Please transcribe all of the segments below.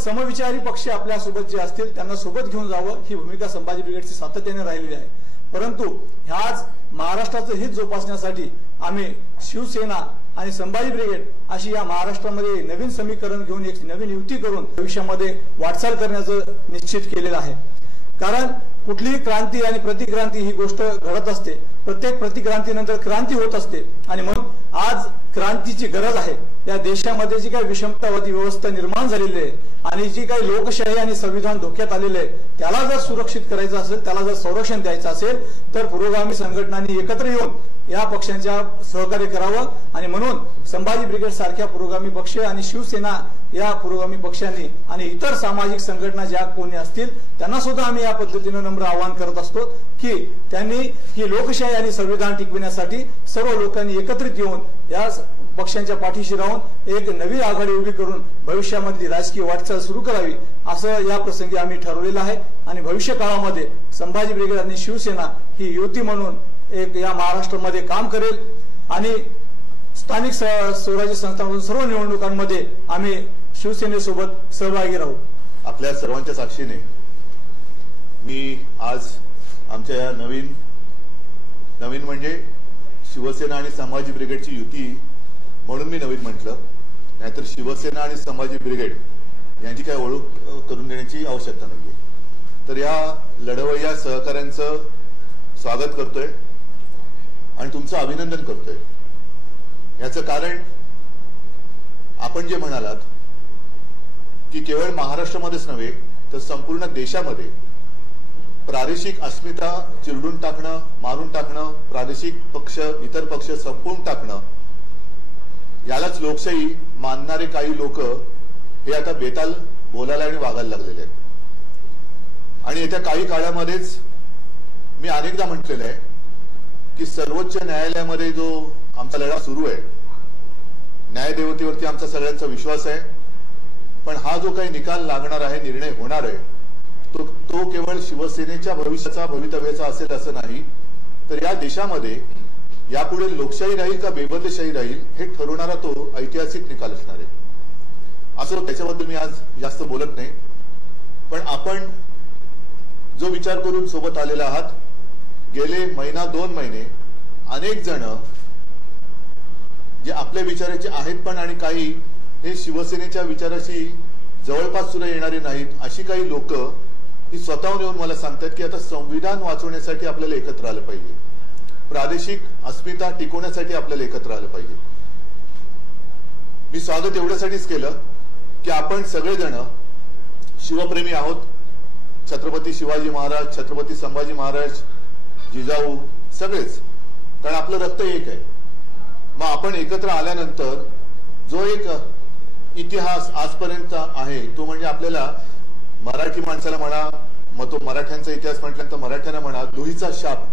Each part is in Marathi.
समविचारी पक्ष आपल्या सोबत जे असतील त्यांना सोबत घेऊन जावं ही भूमिका संभाजी ब्रिगेडची सातत्याने राहिलेली आहे। परंतु ह्याच महाराष्ट्राचं हित जोपासण्यासाठी आम्ही शिवसेना आणि संभाजी ब्रिगेड अशी या महाराष्ट्रामध्ये नवीन समीकरण घेऊन एक नवीन युती करून भविष्यामध्ये वाटचाल करण्याचं निश्चित केलेलं आहे। कारण कुठलीही क्रांती आणि प्रतिक्रांती ही गोष्ट घडत असते, प्रत्येक प्रतिक्रांतीनंतर क्रांती होत असते आणि म्हणून आज क्रांतीची गरज आहे। या देशामध्ये जी काही विषमतावादी व्यवस्था निर्माण झालेली आहे आणि जी काही लोकशाही आणि संविधान धोक्यात आलेले आहे त्याला जर सुरक्षित करायचं असेल, त्याला जर संरक्षण द्यायचं असेल तर पुरोगामी संघटनांनी एकत्र येऊन या पक्षांच्या सहकार्य करावं आणि म्हणून संभाजी ब्रिगेड सारख्या पुरोगामी पक्ष आणि शिवसेना या पुरोगामी पक्षांनी आणि इतर सामाजिक संघटना ज्या कोणी असतील त्यांना सुद्धा आम्ही या पद्धतीने नम्र आवाहन करत असतो की त्यांनी ही लोकशाही आणि संविधान टिकविण्यासाठी सर्व लोकांनी एकत्रित येऊन या पक्षांच्या पाठीशी राहून एक नवी आघाडी उभी करून भविष्यामध्ये राजकीय वाटचाल सुरू करावी असं या प्रसंगी आम्ही ठरवलेलं आहे। आणि भविष्य काळामध्ये संभाजी ब्रिगेड आणि शिवसेना ही युती म्हणून एक या महाराष्ट्रामध्ये काम करेल आणि स्थानिक स्वराज्य संस्थांमधून सर्व निवडणुकांमध्ये आम्ही शिवसेनेसोबत सहभागी राहू। आपल्या सर्वांच्या साक्षीने मी आज आमच्या या नवीन म्हणजे शिवसेना आणि संभाजी ब्रिगेडची युती म्हणून मी नवीन म्हटलं, नाहीतर शिवसेना आणि संभाजी ब्रिगेड यांची काही ओळख करून देण्याची आवश्यकता नाहीये। तर या लढवय्या सहकाऱ्यांचं स्वागत करतोय आणि तुमचं अभिनंदन करतोय। याचं कारण आपण जे म्हणालात की केवळ महाराष्ट्रामध्येच नव्हे तर संपूर्ण देशामध्ये प्रादेशिक अस्मिता चिरडून टाकणं, मारून टाकणं, प्रादेशिक पक्ष इतर पक्ष संपवून टाकणं यालाच लोकशाही मानणारे काही लोक हे आता बेताल बोलायला आणि वागायला लागलेले आहेत। आणि येत्या काही काळामध्येच मी अनेकदा म्हटलेलं आहे की सर्वोच्च न्यायालयामध्ये जो आमचा लढा सुरू आहे, न्यायदेवतेवरती आमचा सगळ्यांचा विश्वास आहे, पण हा जो काही निकाल लागणार आहे, निर्णय होणार आहे तो केवळ शिवसेनेच्या भवितव्याचा असेल असं नाही, तर या देशामध्ये यापुढे लोकशाही राहील का बेबंदशाही राहील हे ठरवणारा तो ऐतिहासिक निकाल असणार आहे। असं त्याच्याबद्दल मी आज जास्त बोलत नाही, पण आपण जो विचार करून सोबत आलेला आहात, गेले महिना 2 महिने अनेक जण जे आपल्या विचाराचे आहेत पण आणि काही हे शिवसेनेच्या विचाराशी जवळपास सुद्धा येणारे नाहीत अशी काही लोक ही स्वतःहून येऊन मला सांगतात की आता संविधान वाचवण्यासाठी आपल्याला एकत्र आलं पाहिजे, प्रादेशिक अस्मिता टिकवण्यासाठी आपल्याला एकत्र आलं पाहिजे। मी स्वागत एवढ्यासाठीच केलं की आपण सगळेजण शिवप्रेमी आहोत, छत्रपती शिवाजी महाराज, छत्रपती संभाजी महाराज, जिजाऊ सगळेच, कारण आपलं रक्त एक आहे। मग आपण एकत्र आल्यानंतर जो एक इतिहास आजपर्यंत आहे तो म्हणजे आपल्याला मराठी माणसाला म्हणा, मग तो मराठ्यांचा इतिहास म्हटल्यानंतर मराठ्यांना म्हणा, दुहीचा शाप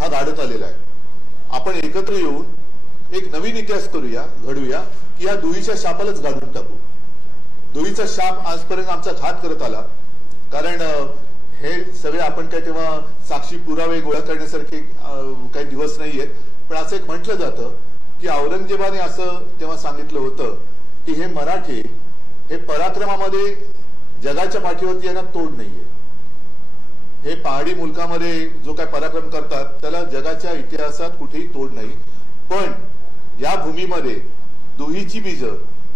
हा गाडत आलेला आहे। आपण एकत्र येऊन एक नवीन इतिहास करूया, घडूया की या दुहीच्या शापालाच गाडून टाकू। दुहीचा शाप आजपर्यंत आमचा घात करत आला, कारण हे सगळे आपण काय तेव्हा साक्षी पुरावे गोळा करण्यासारखे काही दिवस नाहीयेत, पण असं एक म्हटलं जातं की औरंगजेबाने असं तेव्हा सांगितलं होतं की हे मराठे हे पराक्रमामध्ये जगाच्या पाठीवरती यांना तोड नाहीये, हे पहाडी मुलकामध्ये जो काय पराक्रम करतात त्याला जगाच्या इतिहासात कुठेही तोड नाही, पण या भूमीमध्ये दुहीची बीज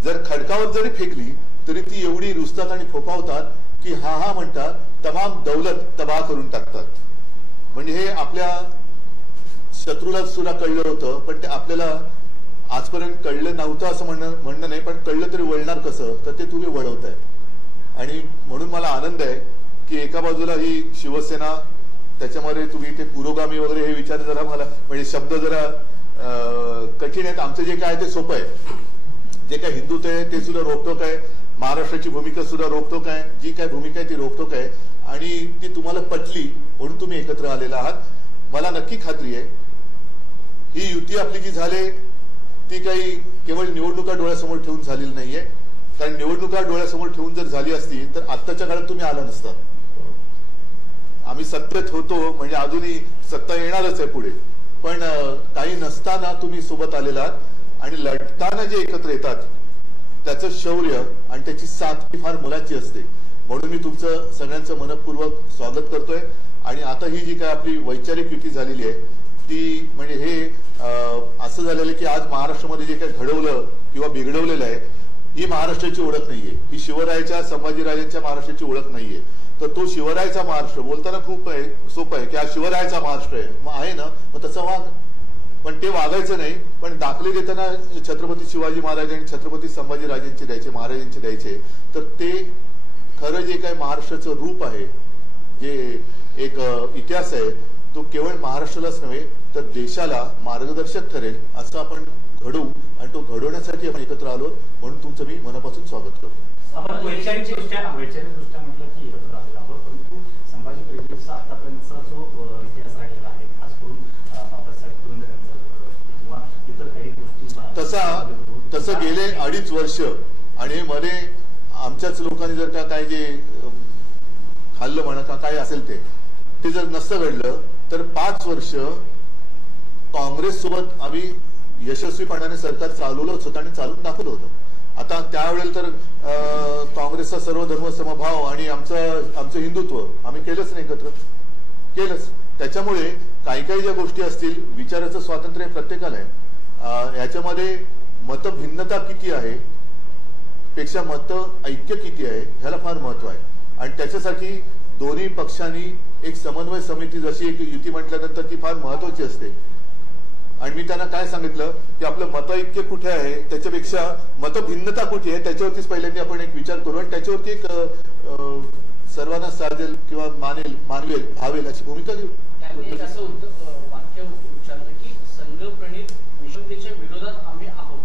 जर खडकावर जरी फेकली तरी ती एवढी रुजतात आणि फोफावतात की हा म्हणतात तमाम दौलत तबाह करून टाकतात। म्हणजे हे आपल्या शत्रूला सुद्धा कळलं होतं, पण ते आपल्याला आजपर्यंत कळलं नव्हतं असं म्हणणं नाही, पण कळलं तरी वळणार कसं, तर ते तुम्ही वळवताय। आणि म्हणून मला आनंद आहे की एका बाजूला ही शिवसेना, त्याच्यामध्ये तुम्ही ते पुरोगामी वगैरे हे विचार जरा मला म्हणजे शब्द जरा कठीण आहेत, आमचं जे काय ते सोपं आहे, जे काय हिंदुत्व आहे ते सुद्धा रोखतो काय, महाराष्ट्राची भूमिका सुद्धा रोखतो काय, जी काय भूमिका आहे ती रोखतो काय, आणि ती तुम्हाला पटली म्हणून तुम्ही एकत्र आलेला आहात। मला नक्की खात्री आहे ही युती आपली जी झाली ती काही केवळ निवडणुका डोळ्यासमोर ठेवून झालेली नाहीये, कारण निवडणुका डोळ्यासमोर ठेवून जर झाली असती तर आत्ताच्या काळात तुम्ही आला नसता। आम्ही सत्तेत होतो म्हणजे अजूनही सत्ता येणारच आहे पुढे, पण काही नसताना तुम्ही सोबत आलेला आहात आणि लढताना जे एकत्र येतात त्याचं शौर्य आणि त्याची साथ ही फार मोलाची असते. म्हणून मी तुमचं सगळ्यांचं मनपूर्वक स्वागत करतोय. आणि आता ही जी काय आपली वैचारिक युती झालेली आहे ती म्हणजे हे असं झालेलं आहे की आज महाराष्ट्रामध्ये जे काही घडवलं किंवा बिघडवलेलं आहे ही महाराष्ट्राची ओळख नाहीये. ही शिवरायाच्या संभाजीराजांच्या महाराष्ट्राची ओळख नाहीये. तर तो शिवरायाचा महाराष्ट्र बोलताना खूप सोपं आहे की हा शिवरायाचा महाराष्ट्र आहे. मग आहे ना, मग तसं वाग. पण ते वागायचं नाही. पण दाखले देताना छत्रपती शिवाजी महाराज आणि छत्रपती संभाजीराजांचे द्यायचे, महाराजांचे द्यायचे. तर ते खरं जे काय महाराष्ट्राचं रूप आहे, जे एक इतिहास आहे, तो केवळ महाराष्ट्रालाच नव्हे तर देशाला मार्गदर्शक ठरेल असं आपण घडवू. आणि तो घडवण्यासाठी आपण एकत्र आलो. म्हणून तुमचं मी मनापासून स्वागत करतो. आपण वैचारिकदृष्ट्या म्हटलं की एकत्र आलेलो आहोत, परंतु संभाजी ब्रिगेडचा आतापर्यंतचा जो इतिहास राहिलेला आहे, खास करून बाबासाहेब पुरंदरेंचा किंवा इतर काही गोष्टी तसं गेले 2.5 वर्ष आणि मध्ये आमच्याच लोकांनी जर का काय जे खाल्लं म्हणा का काय असेल ते जर नसतं घडलं तर 5 वर्ष काँग्रेस सोबत आम्ही यशस्वीपणाने सरकार चालवलंच होतं आणि चालून दाखवलं होतं. आता त्यावेळेला तर काँग्रेसचा सर्व धर्म समभाव आणि आमचं हिंदुत्व आम्ही केलंच नाही, एकत्र केलंच. त्याच्यामुळे काही काही ज्या गोष्टी असतील, विचाराचं स्वातंत्र्य प्रत्येकाला आहे. याच्यामध्ये मतभिन्नता किती आहे पेक्षा मत ऐक्य किती आहे ह्याला फार महत्व आहे. आणि त्याच्यासाठी दोन्ही पक्षांनी एक समन्वय समिती, जशी एक युती म्हटल्यानंतर ती फार महत्वाची असते. आणि मी त्यांना काय सांगितलं की आपलं मतऐक्य कुठे आहे त्याच्यापेक्षा मतभिन्नता कुठे आहे त्याच्यावरतीच पहिल्यांदा आपण एक विचार करू आणि त्याच्यावरती एक सर्वांना साजेल किंवा मानवेल भावेल अशी भूमिका घेऊ. असं वाक्य उच्चारलं की संघप्रणित विषमतेच्या विरोधात आम्ही आहोत.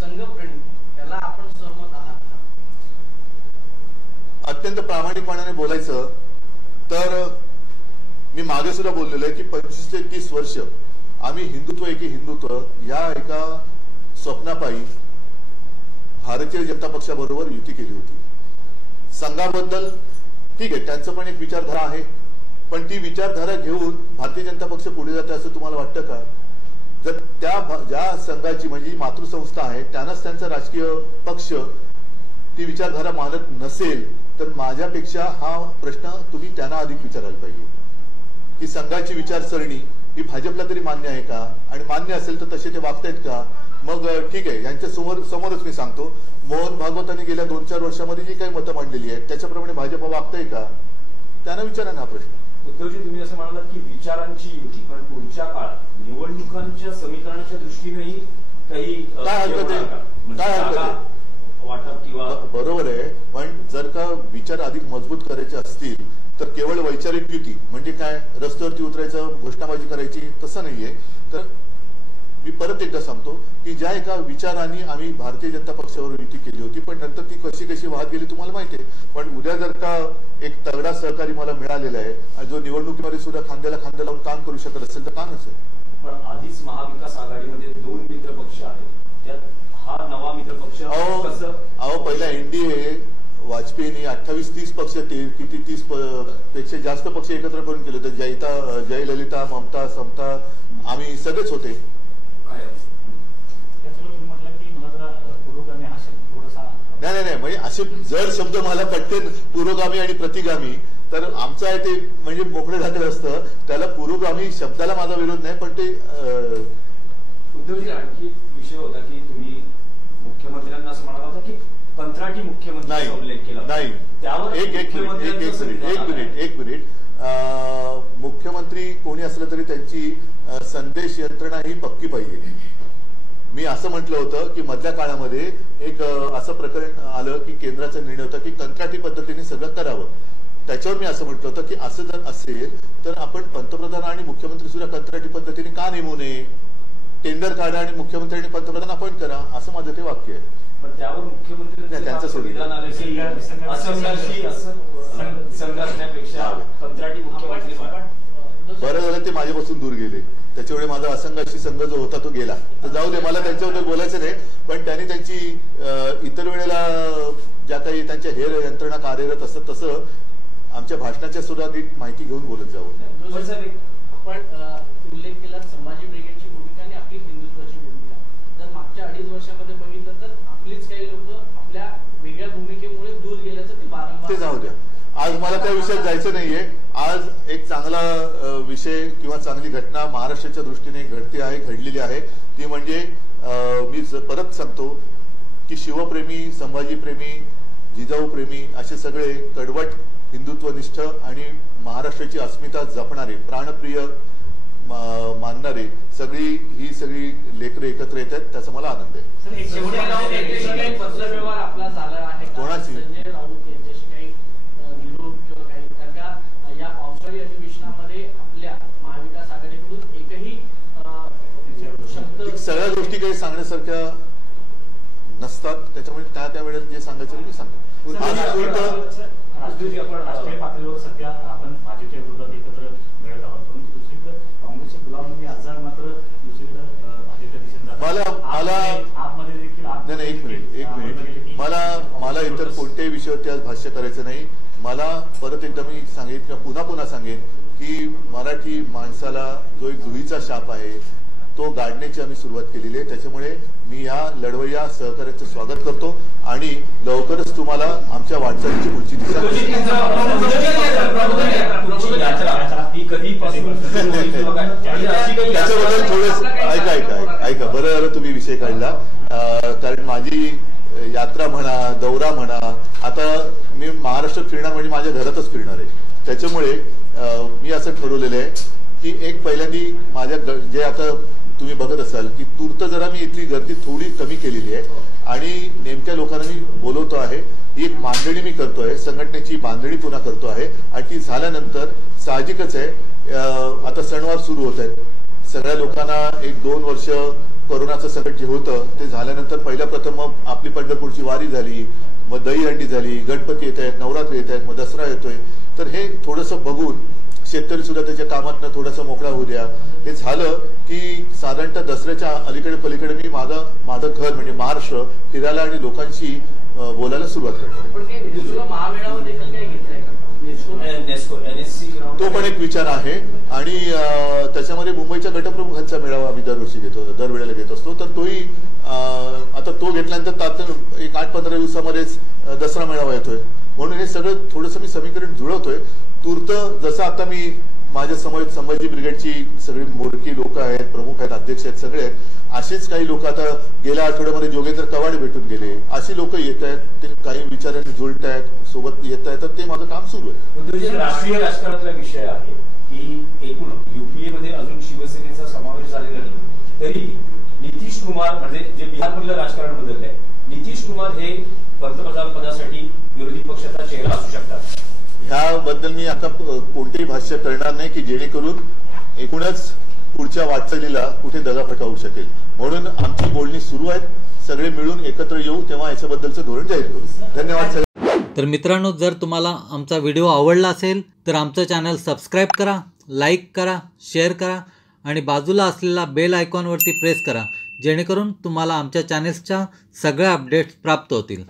संघप्रणित त्याला आपण सहमत आहात का? अत्यंत प्रामाणिकपणाने बोलायचं तर मी मागे सुद्धा बोललेलो आहे की 25 ते 30 वर्ष आम्ही हिंदुत्व या एका स्वप्नापायी भारतीय जनता पक्षाबरोबर युती केली होती. संघाबद्दल ठीक आहे, त्यांचं पण एक विचारधारा आहे, पण ती विचारधारा घेऊन भारतीय जनता पक्ष पुढे जाते असं तुम्हाला वाटतं का? जर ज्या संघाची म्हणजे मातृसंस्था आहे त्यांनाच त्यांचा राजकीय पक्ष ती विचारधारा मानत नसेल तर माझ्यापेक्षा हा प्रश्न तुम्ही त्यांना अधिक विचारायला पाहिजे की संघाची विचारसरणी ही भाजपला तरी मान्य आहे का? आणि मान्य असेल तर तसे ते वागतायत का? मग ठीक आहे, यांच्या समोरच मी सांगतो, मोहन भागवतांनी गेल्या 2-4 वर्षामध्ये जी काही मतं मांडलेली आहेत त्याच्याप्रमाणे भाजप वागतंय का? त्यांना विचारा ना हा प्रश्न. उद्धवजी, तुम्ही असं म्हणालात की विचारांची युती, पण पुढच्या काळात निवडणुकांच्या समीकरणाच्या दृष्टीनेही काही काय हरकत आहे? काय हरकत आहे? वाटप किंवा बरोबर आहे, पण जर का विचार अधिक मजबूत करायचे असतील तर केवळ वैचारिक युती म्हणजे काय रस्त्यावरती उतरायचं घोषणाबाजी करायची तसं नाहीये. तर मी परत एकदा सांगतो की ज्या एका विचाराने आम्ही भारतीय जनता पक्षावर युती केली होती पण नंतर ती कशी वाहत गेली तुम्हाला माहिती आहे. पण उद्या जर का एक तगडा सहकारी मला मिळालेला आहे आणि जो निवडणुकीमध्ये सुद्धा खांद्याला खांदा लावून काम करू शकत असेल तर का नसेल? पण आधीच महाविकास आघाडीमध्ये 2 मित्र पक्ष आहेत, त्यात हा नवा मित्र पक्ष पहिला एनडीए वाजपेयींनी 28-30 पक्ष किती 30 पेक्षा जास्त पक्ष एकत्र करून केले होते. जयललिता, ममता, समता आम्ही सगळेच होते. नाही म्हणजे असे जर शब्द मला पटकन पुरोगामी आणि प्रतिगामी तर आमचं आहे ते म्हणजे मोकळे झालेलं असतं. त्याला पुरोगामी शब्दाला माझा विरोध नाही, पण ते उद्धवजी आणखी विषय होता की तुम्ही मुख्यमंत्र्यांना असं म्हणाला होता की कंत्राटी मुख्यमंत्र्यांचा उल्लेख केला नाही. त्यावर एक मिनिट मुख्यमंत्री कोणी असलं तरी त्यांची संदेश यंत्रणा ही पक्की पाहिजे. मी असं म्हटलं होतं की मधल्या काळामध्ये एक असं प्रकरण आलं की केंद्राचा निर्णय होता की कंत्राटी पद्धतीने सगळं करावं. त्याच्यावर मी असं म्हटलं होतं की असं जर असेल तर आपण पंतप्रधान आणि मुख्यमंत्री सुद्धा कंत्राटी पद्धतीने का नेमू नये? टेंडर काढा आणि मुख्यमंत्री आणि पंतप्रधान अपॉइंट करा, असं माझं ते वाक्य आहे. पण त्यावर मुख्यमंत्री त्यांचं संविधान आलं की संघासण्यापेक्षा कंत्राटी मुख्यमंत्री. बरं झालं ते माझ्यापासून दूर गेले, त्याच्यामुळे माझा असंघाशी संघ जो होता तो गेला. तर जाऊ दे, मला त्यांच्याबद्दल बोलायचं नाही. पण त्यांनी त्यांची इतर वेळेला ज्या काही त्यांच्या हेर यंत्रणा कार्यरत असतात तसं आमच्या भाषणाच्या सुद्धा नीट माहिती घेऊन बोलत जावं. आपण उल्लेख केला संभाजी ब्रिगेडची भूमिका आणि आपली हिंदुत्वाची भूमिका. जर मागच्या 2.5 वर्षामध्ये बघितलं तर आपलीच काही लोक ते जाऊ द्या. आज मला त्या विषयात जायचं नाहीये. आज एक चांगला विषय किंवा चांगली घटना महाराष्ट्राच्या दृष्टीने घडते आहे, घडलेली आहे. ती म्हणजे मी परत सांगतो की शिवप्रेमी, संभाजीप्रेमी, जिजाऊप्रेमी असे सगळे कडवट हिंदुत्वनिष्ठ आणि महाराष्ट्राची अस्मिता जपणारे, प्राणप्रिय मानणारे ही सगळी लेकरं एकत्र येत आहेत. त्याचा मला आनंद आहे. पत्रव्यवहार आपला झाला आहे कोणाची? संजय राऊत यांच्याशी काही निरोप किंवा काही, कारण का या पावसाळी अधिवेशनामध्ये आपल्या महाविकास आघाडीकडून एकही शब्द, सगळ्या गोष्टी काही सांगण्यासारख्या नसतात. त्याच्यामुळे त्या वेळेला जे सांगायचं मी सांगतो. राष्ट्रीय पातळीवर सध्या आपण भाजपच्या विरोधात एकत्र मिळत आहोत, परंतु दुसरीकडे काँग्रेसचे गुलाम नबी आझाद मात्र दुसरीकडे भाजपच्या दिशेने आतमध्ये देखील एक मिनिट मला इतर कोणत्याही विषयावरती आज भाष्य करायचं नाही. मला परत एकदा मी सांगेन किंवा पुन्हा सांगेन की मराठी माणसाला जो एक धुळीचा शाप आहे तो गाडण्याची आम्ही सुरुवात केलेली आहे. त्याच्यामुळे मी या लढवय्या सहकार्याचं स्वागत करतो आणि लवकरच तुम्हाला आमच्या वाटचालीची पुढची दिशा त्याच्याबद्दल थोडं ऐका बरं तुम्ही विषय काढला. कारण माझी यात्रा म्हणा, दौरा म्हणा, आता मी महाराष्ट्रात फिरणार म्हणजे माझ्या घरातच फिरणार आहे. त्याच्यामुळे मी असं ठरवलेलं आहे की एक पहिल्यांदी माझ्या जे आता तुम्ही बघत असाल की तूर्त जरा मी इथली गर्दी थोडी कमी केलेली आहे आणि नेमक्या लोकांना मी बोलवतो आहे. ही एक मांडणी मी करतोय, संघटनेची बांधणी पुन्हा करतो आहे आणि ती झाल्यानंतर साहजिकच आहे आता सणवार सुरू होत आहेत. सगळ्या लोकांना 1-2 वर्ष कोरोनाचं संकट जे होतं ते झाल्यानंतर पहिल्या प्रथम मग आपली पंढरपूरची वारी झाली, मग दहीहंडी झाली, गणपती येत आहेत, नवरात्री येत आहेत, मग दसरा येतोय. तर हे थोडंसं बघून शेतकरी सुद्धा त्याच्या कामातनं थोडासा मोकळा होऊ द्या. हे झालं की साधारणतः दसऱ्याच्या अलीकडे पलीकडे मी माझं घर म्हणजे महाराष्ट्र फिरायला आणि लोकांशी बोलायला सुरुवात करतो. महामेळावा देखील काही घेतलाय का? तो पण एक विचार आहे आणि त्याच्यामध्ये मुंबईच्या गटप्रमुखांचा मेळावा आम्ही दरवेळेला घेत असतो. तर तोही आता तो घेतल्यानंतर एक 8-15 दिवसामध्येच दसरा मेळावा येतोय. म्हणून हे सगळं थोडंसं मी समीकरण जुळवतोय. तूर्त जसं आता मी माझ्या समोर संभाजी ब्रिगेडची सगळी मोडकी लोक आहेत, प्रमुख आहेत, अध्यक्ष आहेत, सगळे आहेत. अशीच काही लोक आता गेल्या आठवड्यामध्ये जोगेंद्र कवाडे भेटून गेले. अशी लोक येत आहेत, ते काही विचारांनी जुळत आहेत, सोबत येत आहेत. तर ते माझं काम सुरू आहे. राष्ट्रीय राजकारणातला विषय आहे की एकूण युपीए मध्ये अजून शिवसेनेचा समावेश झालेला नाही तरी नितीश कुमार म्हणजे जे बिहारमधलं राजकारण बदललंय, नितीश कुमार हे पंतप्रधान पदासाठी विरोधी पक्षाचा चेहरा असू शकतात. ह्याबद्दल मी आता कोणतेही भाष्य करणार नाही की जेणेकरून एकूणच पुढच्या वाटचालीला कुठे दगाफटका होऊ शकेल. म्हणून आमची बोलणी सुरू आहेत. सगळे मिळून एकत्र येऊ तेव्हा याच्याबद्दलचं धोरण जाहीर करू. धन्यवाद. तर मित्रांनो, जर तुम्हाला आमचा व्हिडिओ आवडला असेल तर आमचं चॅनल सबस्क्राईब करा, लाईक करा, शेअर करा आणि बाजूला असलेला बेल आयकॉनवरती प्रेस करा, जेणेकरून तुम्हाला आमच्या चॅनेल्सच्या सगळ्या अपडेट्स प्राप्त होतील.